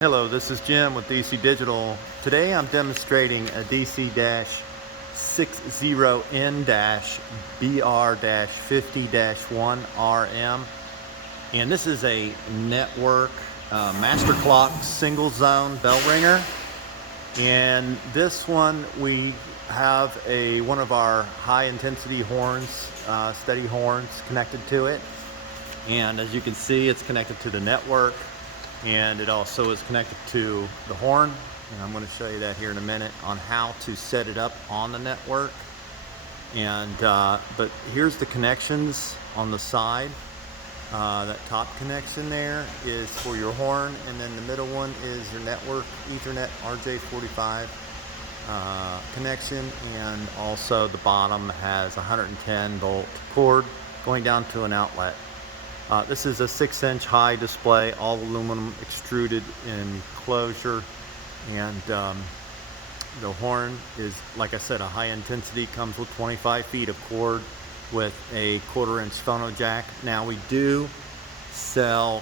Hello, this is Jim with DC Digital. Today I'm demonstrating a DC-60N-BR-50-1RM, and this is a network master clock single zone bell ringer. And this one we have one of our high intensity horns, steady horns connected to it, and as you can see it's connected to the network. And it also is connected to the horn, and I'm going to show you that here in a minute on how to set it up on the network. And but here's the connections on the side. That top connection there is for your horn, and then the middle one is your network Ethernet RJ45 connection, and also the bottom has 110 volt cord going down to an outlet. This is a 6-inch high display, all aluminum extruded enclosure, and the horn is, like I said, a high intensity, comes with 25 feet of cord with a 1/4-inch phono jack. Now we do sell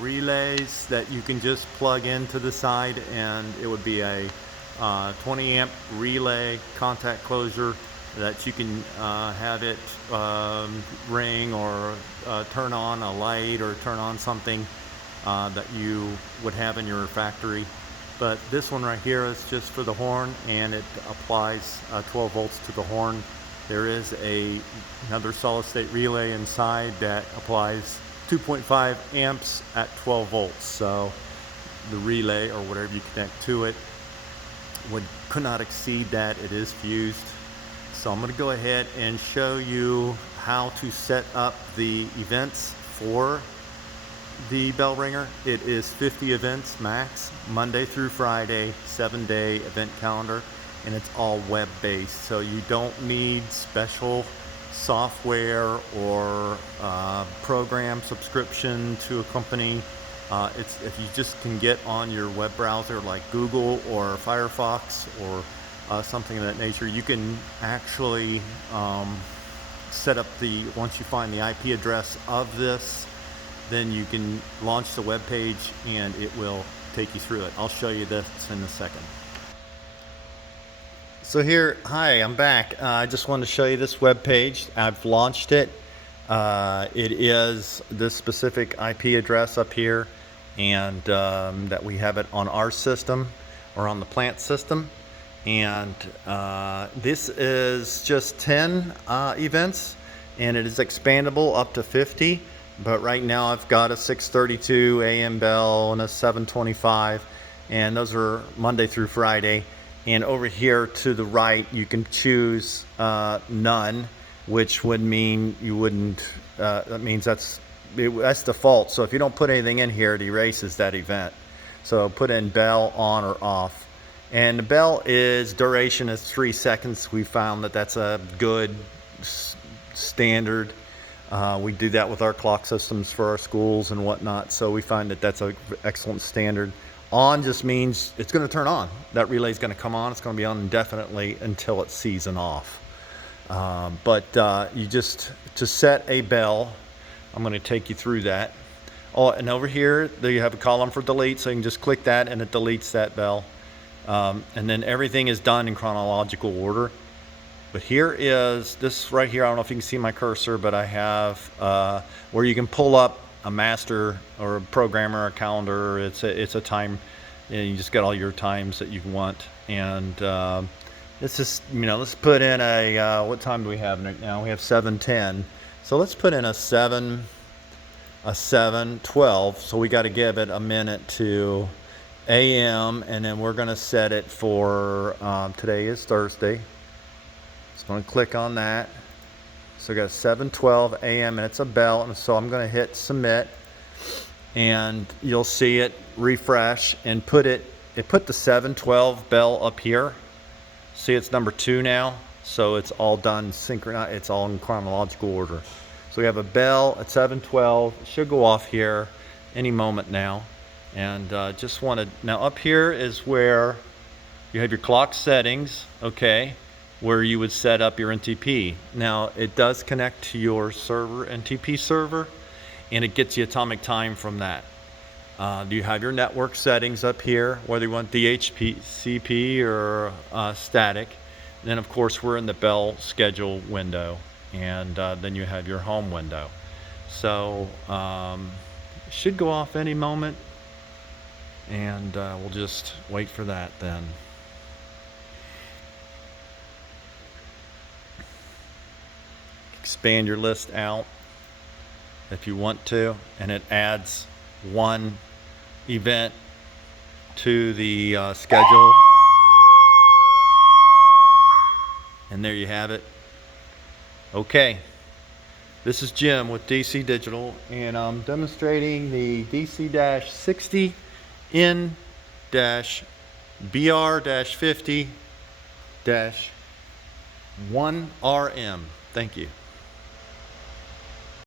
relays that you can just plug into the side, and it would be a 20 amp relay contact closure that you can have it ring or turn on a light or turn on something that you would have in your factory. But this one right here is just for the horn, and it applies 12 volts to the horn. There is another solid state relay inside that applies 2.5 amps at 12 volts. So the relay, or whatever you connect to it, could not exceed that. It is fused. So I'm going to go ahead and show you how to set up the events for the bell ringer. It is 50 events max, Monday through Friday, 7-day event calendar, and it's all web-based. So you don't need special software or program subscription to a company. If you just can get on your web browser like Google or Firefox or something of that nature, you can actually set up once you find the IP address of this, then you can launch the web page and it will take you through it. I'll show you this in a second. So here, hi, I'm back. I just wanted to show you this web page. I've launched it. It is this specific IP address up here, and that we have it on our system or on the plant system. And this is just 10 events, and it is expandable up to 50. But right now I've got a 6:32 a.m. bell and a 7:25, and those are Monday through Friday. And over here to the right you can choose none, which would mean you wouldn't, that means that's default. So if you don't put anything in here, it erases that event. So put in bell on or off. And the bell duration is 3 seconds. We found that that's a good standard. We do that with our clock systems for our schools and whatnot. So we find that that's an excellent standard. On just means it's going to turn on. That relay is going to come on. It's going to be on indefinitely until it's season off. You just, to set a bell, I'm going to take you through that. Oh, and over here, there you have a column for delete. So you can just click that and it deletes that bell. And then everything is done in chronological order. But here is this right here. I don't know if you can see my cursor, but I have where you can pull up a master or a programmer, a calendar. It's a time, and you just got all your times that you want. And this is, let's put in a what time do we have right now? We have 7:10. So let's put in a 7:12. So we got to give it a minute to AM, and then we're going to set it for today is Thursday. Just going to click on that. So we got 7:12 AM, and it's a bell, and so I'm going to hit submit, and you'll see it refresh and put the 7:12 bell up here. See, it's number 2 now, so it's all done synchronized. It's all in chronological order. So we have a bell at 7:12. It should go off here any moment now. And now up here is where you have your clock settings, okay, where you would set up your NTP. Now it does connect to your server, NTP server, and it gets the atomic time from that. You have your network settings up here, whether you want DHCP or static. And then of course we're in the bell schedule window, and then you have your home window. So it should go off any moment, and we'll just wait for that then. Expand your list out if you want to, and it adds one event to the schedule. And there you have it. Okay, this is Jim with DC Digital, and I'm demonstrating the DC-60N-BR-50-1RM. Thank you.